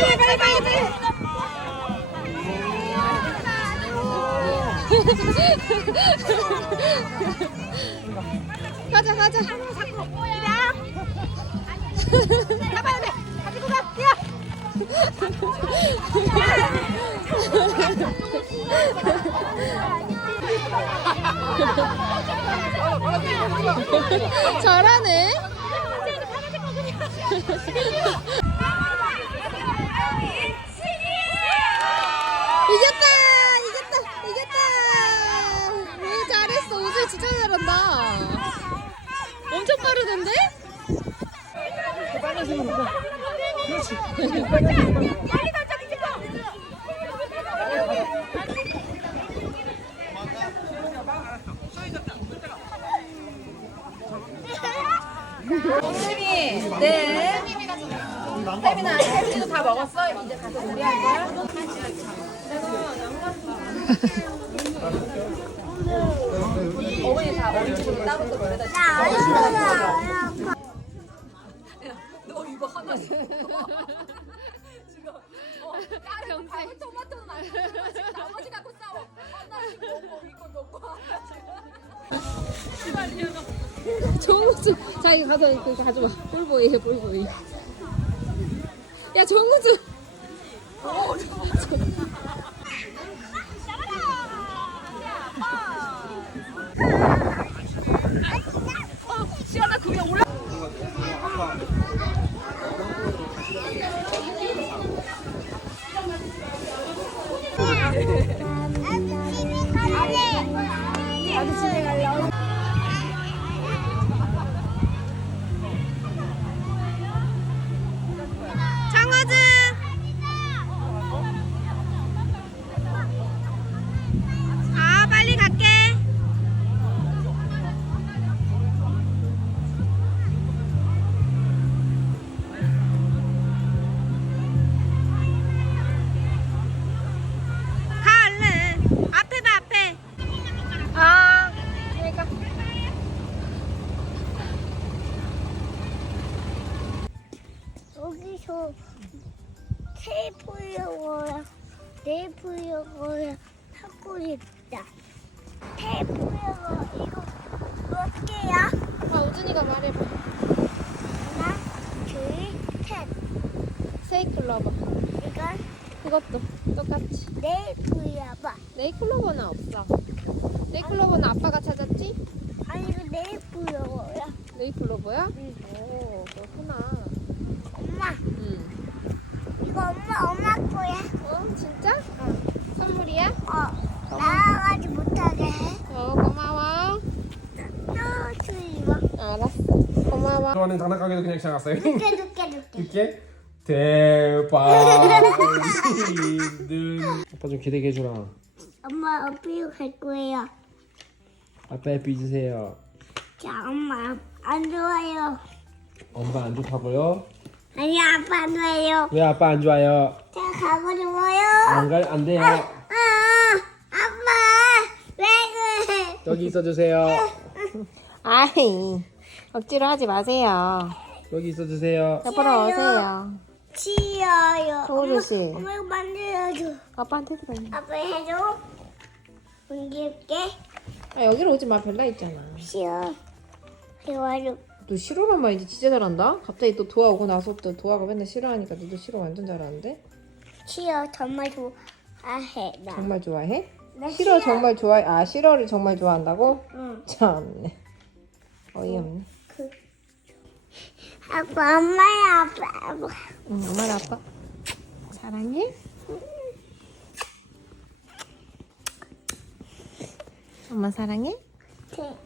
빨리 빨리 빨리 빨리. 가자 가자. 잡아야 돼. 가지고 가. 뛰어. 잘하네. 이겼다! 이겼다! 이겼다! 오, 잘했어. 오늘 진짜 잘한다. 엄청 빠르던데? 네. 쌤이나 혜진이도 다 먹었어? 이제 가서 요리할 거야? 어머 따로 또나너 이거 하나씩 지금 어, 다른 방울토마토는 안 되고 지금 나머지 갖고 싸워. 하나씩 먹고 이거 먹고. 하나씩 정우주 자 이거 가서 이거 가져와. 볼보이 해 볼보이. 야 정우주 시원아 그 위에 올 테이프 영어야, 테이프 영어야 하고 있다. 테이프 영어 이거 몇 개야? 아 우준이가 말해봐 하나, 둘, 셋. 세이클러버 이건 그것도 똑같이 네이프야 봐. 네이클로버는 없어. 네이클로버는 아빠가 찾았지? 아니 이거 네이프 영어야. 네이클로버야? 응. 오, 그렇구나. 이거 엄마 엄마 거야. 어, 진짜? 응. 선물이야? 어, 나가지 못하게 해. 어, 고마워. 또 주이마. 알았어. 고마워. 좋아하는 장난감에도 그냥 지나갔어요. 두께 두께 두께. 이렇게 대박. 아빠 좀 기대게 해주라. 엄마 어피로 갈 거예요. 아빠 햇빛 주세요. 자, 엄마 안 좋아요. 엄마 안 좋다고요? 아니 아빠 안 좋아요. 왜 아빠 안 좋아요? 자 가고 싶어요. 안 갈, 안 돼요. 아, 아빠 왜 그래? 여기 있어 주세요. 아이, 억지로 하지 마세요. 여기 있어 주세요. 옆으로 오세요. 치여요. 도우루 씨. 엄마, 이거 만들어줘. 아빠한테 들어. 아빠 해줘. 옮길게. 아, 여기로 오지 마. 별나 있잖아. 치여. 해와줘. 너 싫어란 말 이제 진짜 잘한다? 갑자기 또 도화 오고 나서 또 도화가 맨날 싫어하니까 너도 싫어 완전 잘하는데? 치여 정말 좋아해 나. 정말 좋아해? 나 싫어 정말 좋아해? 아 싫어를 정말 좋아한다고? 응. 참네 어이없네 아빠 엄마야 아빠. 아빠. 응 엄마랑 아빠 사랑해? 엄마 사랑해? 네.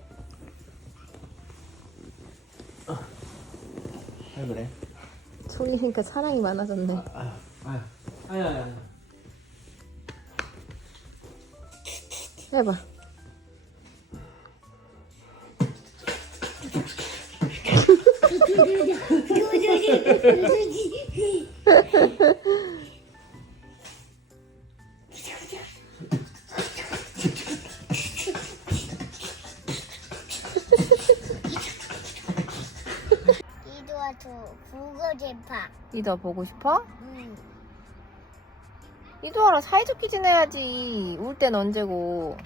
왜 그래? 소리니까 사랑이 많아졌네 아유, 아유, 아유, 아유. 해봐 재파. 이도 보고 싶어? 응. 이도하라 사이좋게 지내야지. 울 땐 언제고.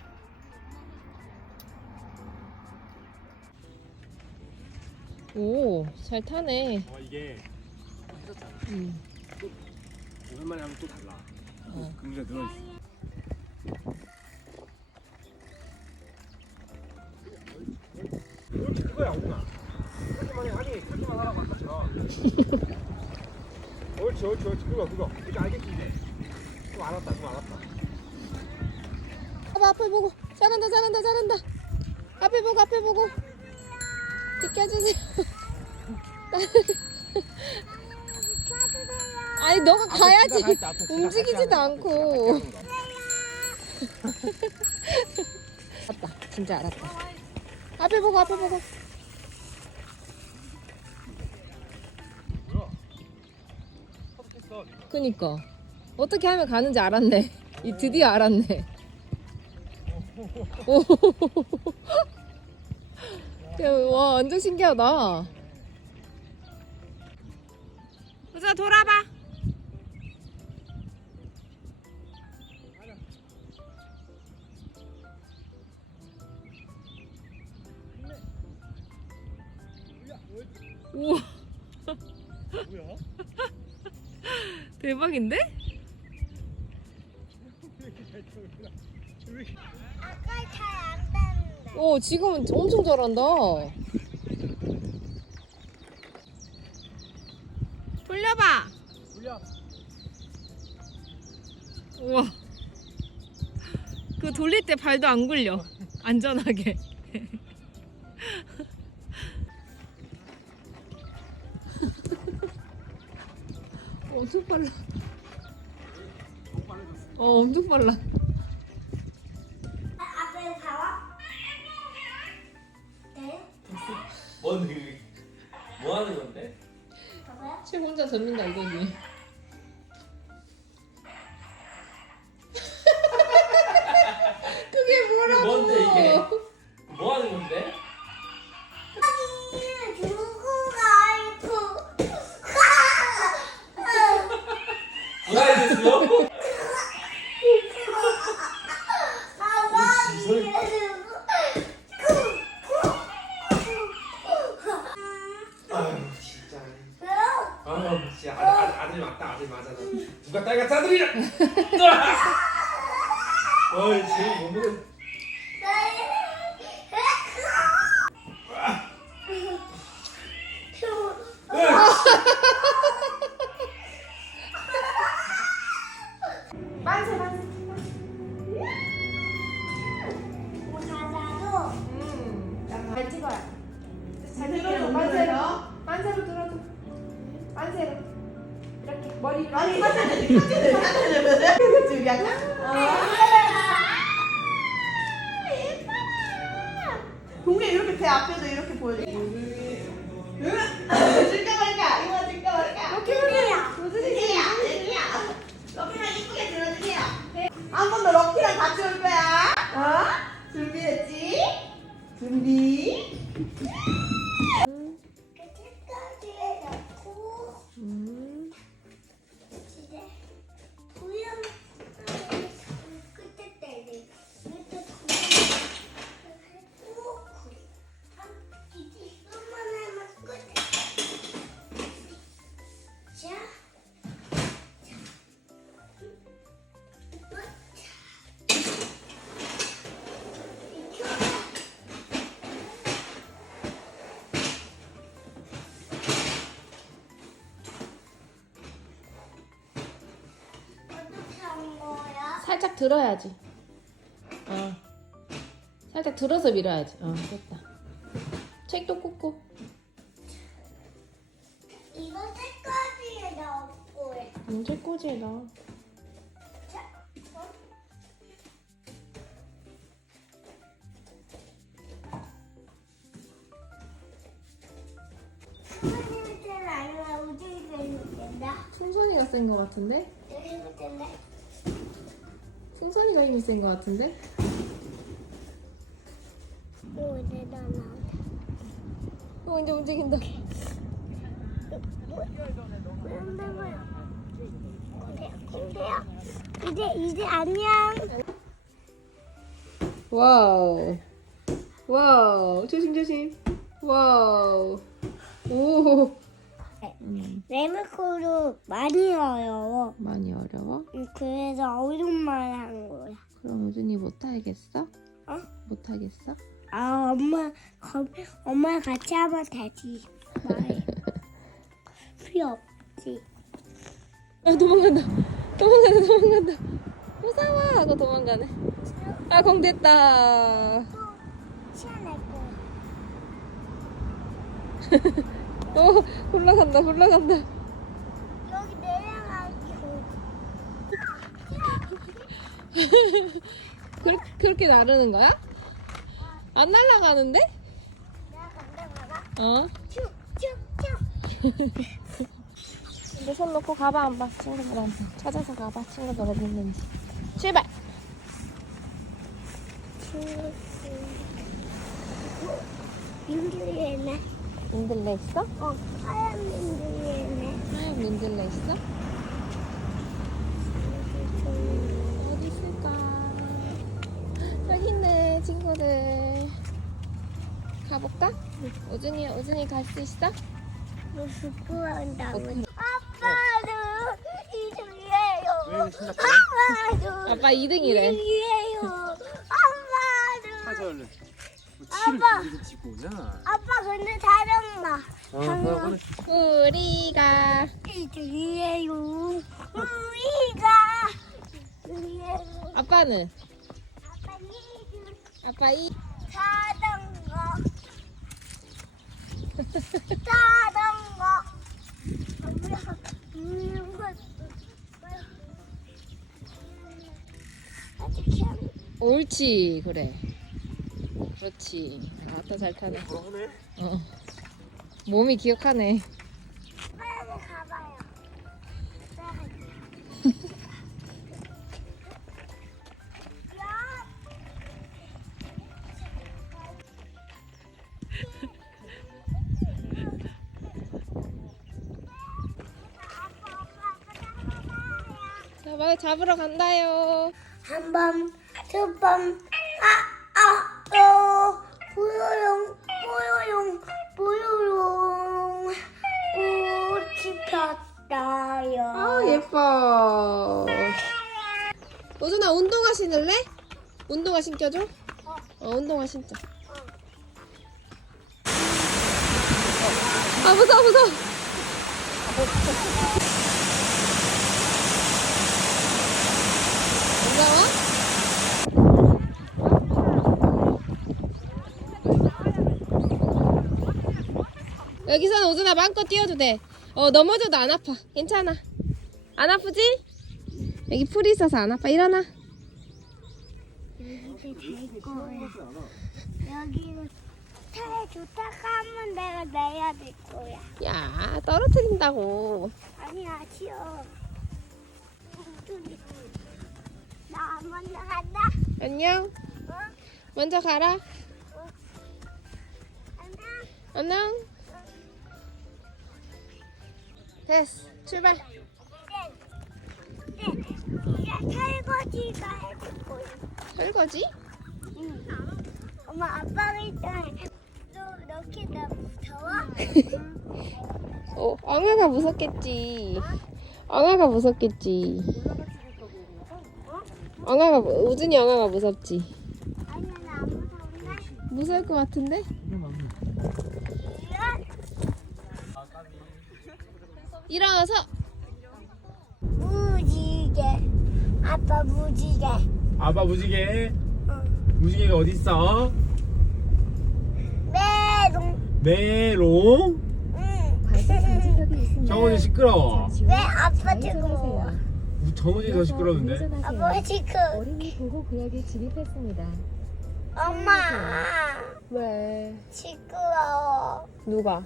오, 잘 타네. 어 이게 해졌잖아. 음. 오랜만에 하면 또 달라. 어. 금리가 늘어있어. 그거야. 하기만 해 하기 하기만 하라고 아까처럼. 옳지 옳지 옳지. 그거 그거. 이제 알겠지 이제. 좀 알았다 좀 알았다. 봐봐 앞에 보고. 잘한다 잘한다 잘한다. 앞에 보고 앞에 보고. 비켜주세요. 아니 너가 가야지. 움직이지도 않고. 알았다. 진짜 알았다. 앞에 보고 앞에 보고 그니까. 어떻게 하면 가는지 알았네. 이 드디어 알았네. 와 완전 신기하다. 보자 돌아봐 대박인데? 아까 잘안 뺐는데. 오 지금은 엄청 잘한다 돌려봐 돌려. 우와 그 돌릴 때 발도 안 굴려 안전하게 엄청 빨라 어 엄청 빨라 앞에 봐봐. 네. 뭔? 뭐 하는 건데? 봐봐요. 쟤 혼자 젖는다 이거지 어이 지금 못 먹은. 앞에도 이렇게 보여줘. 줄까 말까? 이거 줄까 말까? 럭키야. 럭키야. 럭키랑 이쁘게 들어주세요. 한 번 더 럭키랑 같이 올 거야. 어? 준비했지? 준비 살짝 들어야지 어 살짝 들어서 밀어야지 어 됐다 책도 꽂고 이거 색깔이 넣고 해. 언제 꽂지 너 자, 어? 우주이 때는 된다. 풍선이가 센거 같은데? 여기 텐데. 풍선이가 힘이 센거 같은데? 오, 나온다. 어 이제 움직인다. 이제 이제 안녕. 와우. 와우. 조심 조심. 와우. 오. 레미코도 많이 어려워. 많이 어려워? 그래서 어른만 한 거야. 그럼 우준이 못하겠어? 어? 못하겠어? 아 엄마 거, 엄마 같이 하면 되지. 필요 없지. 아 도망간다. 도망간다. 도망간다. 무서워. 하고 도망가네. 아 공 됐다. 시원할 거. 오 올라간다. 올라간다. 여기 내려가기고. 그, 그렇게 나르는 거야? 안 날아가는데? 어? 근데 손 놓고 가봐 한번 친구들한테 찾아서 가봐 친구들 어디 있는지 출발 민들레네. 민들레 있어? 어 하얀 민들레네. 하얀 민들레 있어? 어디 있을까? 여기 있네 친구들 가볼까? 오준이 오준이 갈 수 있어? 뭐 부끄러운다고. 아빠도 이중이에요. 아빠도 아빠 2등이래 이중이에요. 아빠도. 하자 얼른. 뭐 아빠. 근데 자전거. 어, 그래, 그래. 우리가 이중이에요. 우리가. 이중이에요. 아빠는? 아빠 이중. 아빠 이 자전거. 자전거. 음, 어떻게 하면 옳지 그래 그렇지 아따 잘 타네 그러네. 어. 몸이 기억하네 빨리 가봐요. 야, 잡아 잡으러 간다요 한 번, 두 번, 운동화 신겨줘? 어 운동화 신자 아 무서워 무서워 무서워? 여기서는 오준아 마음껏 뛰어도 돼. 어 넘어져도 안 아파. 괜찮아. 안 아프지? 여기 풀이 있어서 안 아파. 일어나. 거야. 여기는 차에 좋다고 하면 내가 내야 될 거야. 야 떨어뜨린다고. 아니야, 치워. 나 먼저 간다. 안녕. 어? 먼저 가라. 안녕. 안녕. 됐어. 출발. 네, 이제 설거지가 해줄 거야. 설거지? 응. 엄마 아빠가 일단 너 이렇게 나 무서워? 어 엉아가 무섭겠지. 엉아가 무섭겠지. 엉아가 무- 우준이 엉아가 무섭지. 아니야 나 안 무서운데? 무서울 것 같은데? 일어나서 무지개 아빠 무지개 아빠 무지개. 응. 무지개가 어디 있어? 메롱 메롱. 응. 정원이 시끄러워. 왜 아빠 뜨거워 정원이 더 시끄러운데. 아빠 지금 어린이 보호 구역에 진입했습니다. 엄마 왜? 시끄러워 누가?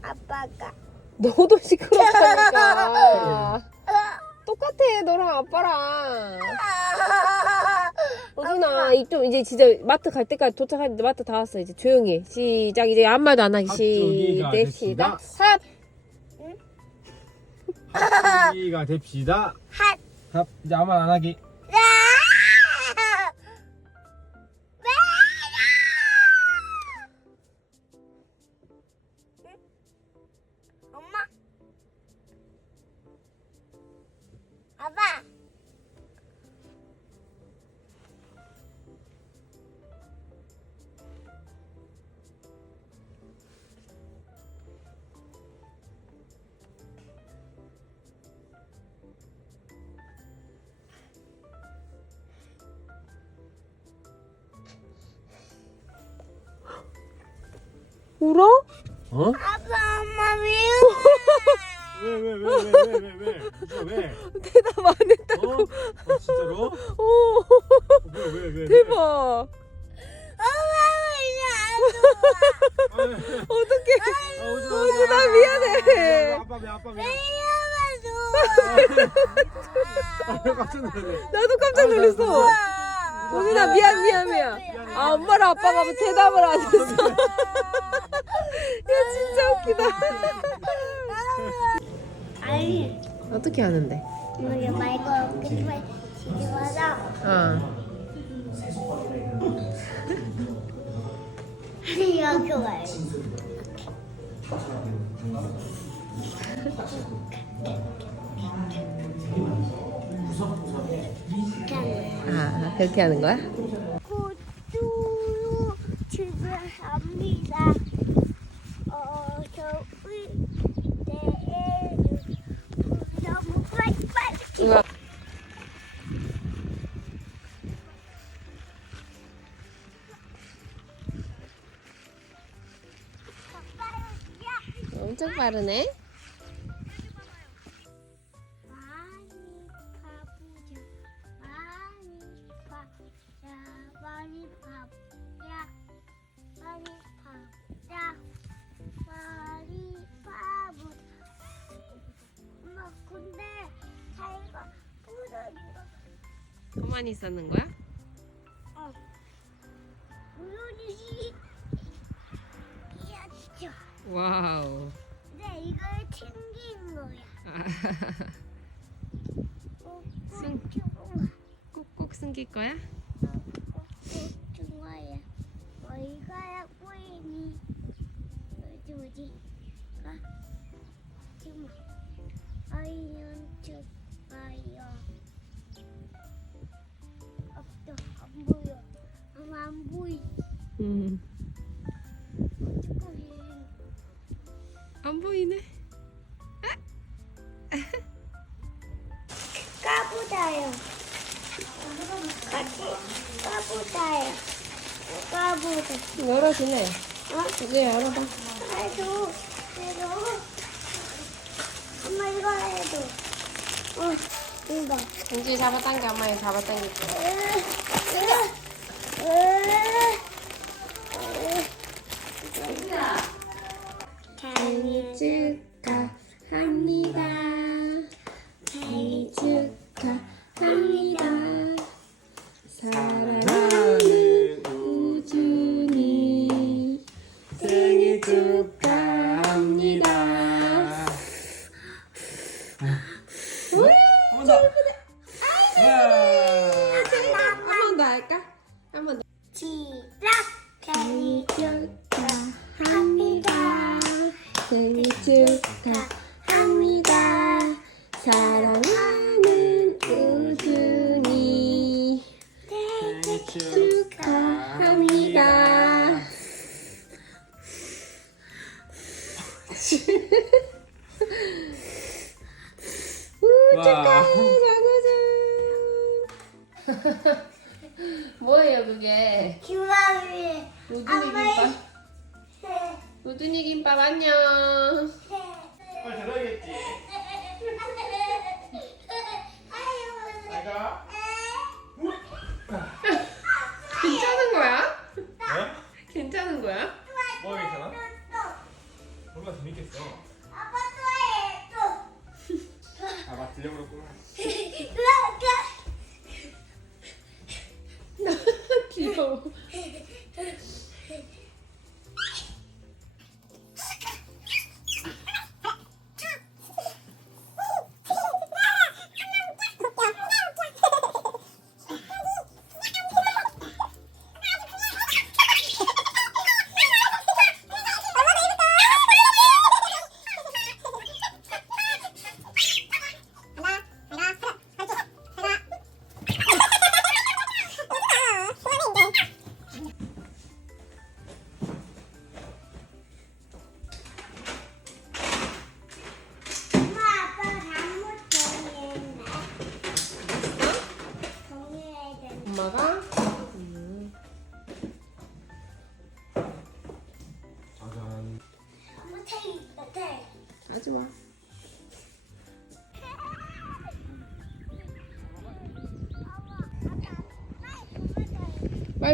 아빠가 너도 시끄럽다니까. 똑같아 너랑 아빠랑. 어준아 이좀 이제 진짜 마트 갈 때까지 도착하는데 마트 다 왔어 이제 조용히 해. 시작 이제 아무 말도 안 하기 합주기가 시작 됩시다. 시작 핫 합주기가 됩시다. 핫답 이제 아무 말 안 하기. 엄 울어? 어? 아빠 엄마 미워. 왜왜왜왜왜왜 왜? 왜? 대답 안 했다. 어? 어 진짜로? 오, 왜왜 왜? 대박. 엄마 좋아. 어떡해. 아, 오지 마, 미안해. 아빠 미 아빠 미안. 이거 아, 깜짝 놀랐네. 나도 깜짝 놀랐어. 오진아 미안 미안 미안. 아 엄마랑 아빠가 뭐 대답을 안 했어. 야 진짜 웃기다. 아니, 어떻게 하는데? 우리 말고 그림을 집에 와서 어. 여기 와요. 아 그렇게 하는 거야? 고추 집에 갑니다. 어, 저희 내일 너무 빨리빨리 우와. 엄청 빠르네. 있었는 거야? 잡아당겨 엄마가 잡아당길게. 생 뭐예요 그게? 기왕이 우준이 김밥. 우준이 김밥 안녕. 빨리 들어야겠지. 내가. 괜찮은 거야? 네? 괜찮은 거야? 뭐가 괜찮아? 몰라 재밌겠어. 아빠 또 해, 또. 아, 맞 들려버렸구나.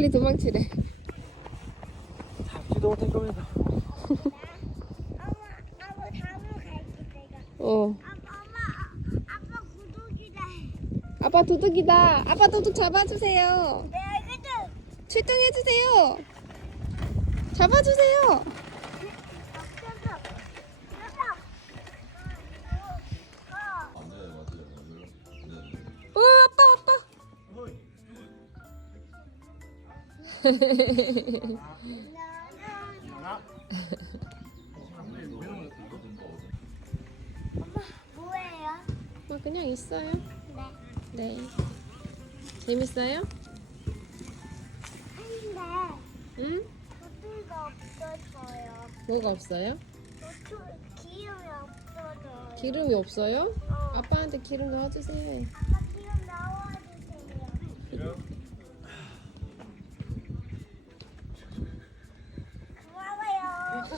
빨리 도망치래. 잡지도 못할 거면서. 어. 아빠, 도둑이다. 아빠 도둑 잡아주세요. 내 얼굴도 출동해주세요. 잡아주세요. 뭐예요? 뭐 그냥 있어요. 네. 네. 재밌어요? 근데 응? 도토리가 없어서요. 뭐가 없어요? 도토 기름이 없어서요. 기름이 없어요? 어. 아빠한테 기름 넣어주세요.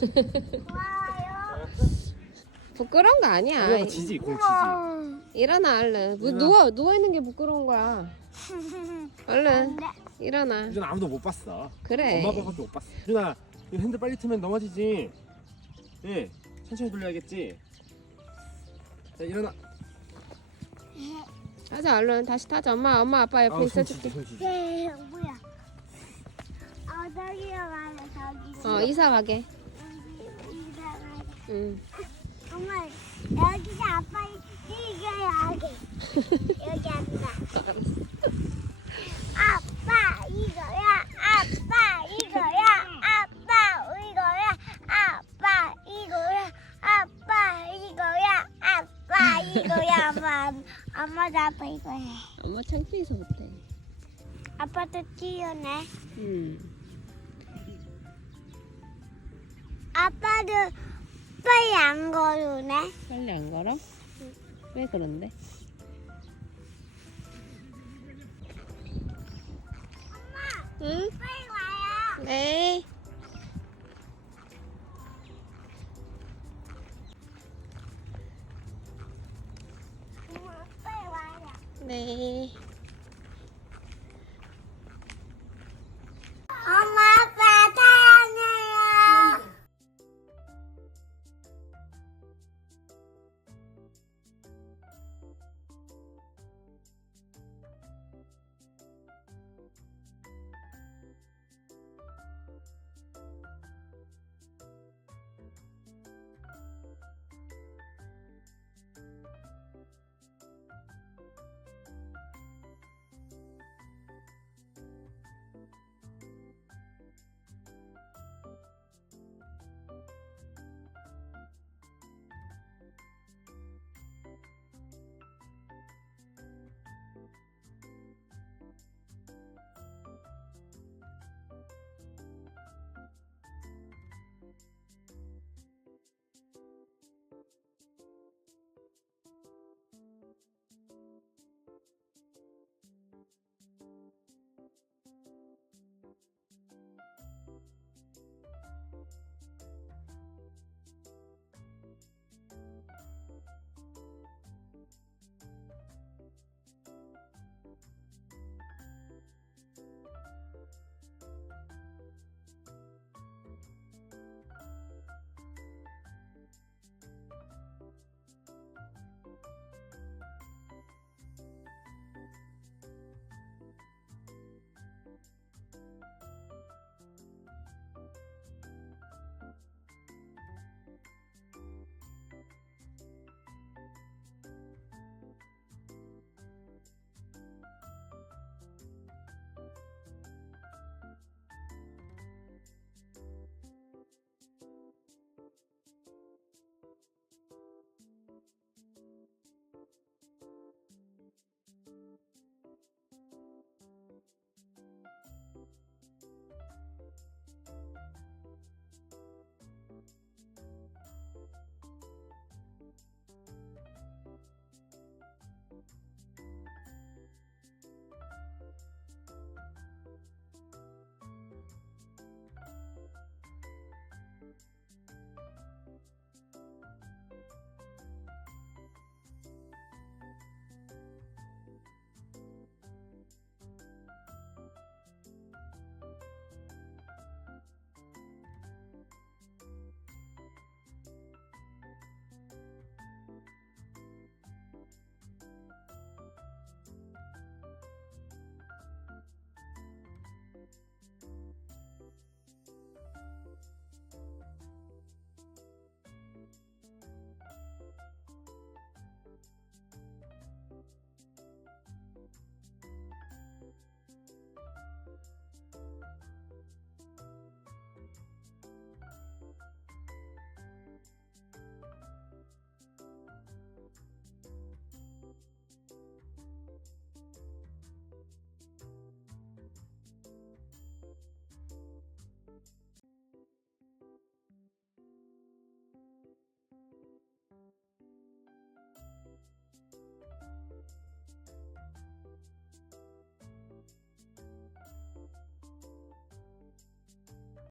부끄러운 거 아니야. 그거 지지, 그거 지지. 일어나 얼른. 뭐 누워 누워 있는 게 부끄러운 거야. 얼른 네. 일어나. 유준아 아무도 못 봤어. 그래. 엄마 아빠밖에 못 봤어. 유준아 이거 핸들 빨리 트면 넘어지지. 예, 천천히 돌려야겠지. 자 일어나. 가자 얼른 다시 타자. 엄마 엄마 아빠 옆에 아우, 손 있어줄게. 지지, 손 지지. 네, 뭐야? 어, 저기로 가래, 저기로. 어 이사 가게. 응. 엄마, 여기가 아빠 이거 여기. 여기 앉아. 아빠 이거야. 아빠 이거야. 아빠 이거야. 아빠 이거야. 아빠 이거야. 아빠 이거야. 엄마, 엄마도 아빠 이거야. 엄마 창피해서 못해. 아빠도 뛰어내. 응. 아빠도 빨리 안 걸으네. 빨리 안 걸어? 왜 그런데? 응? 빨리 와요. 네.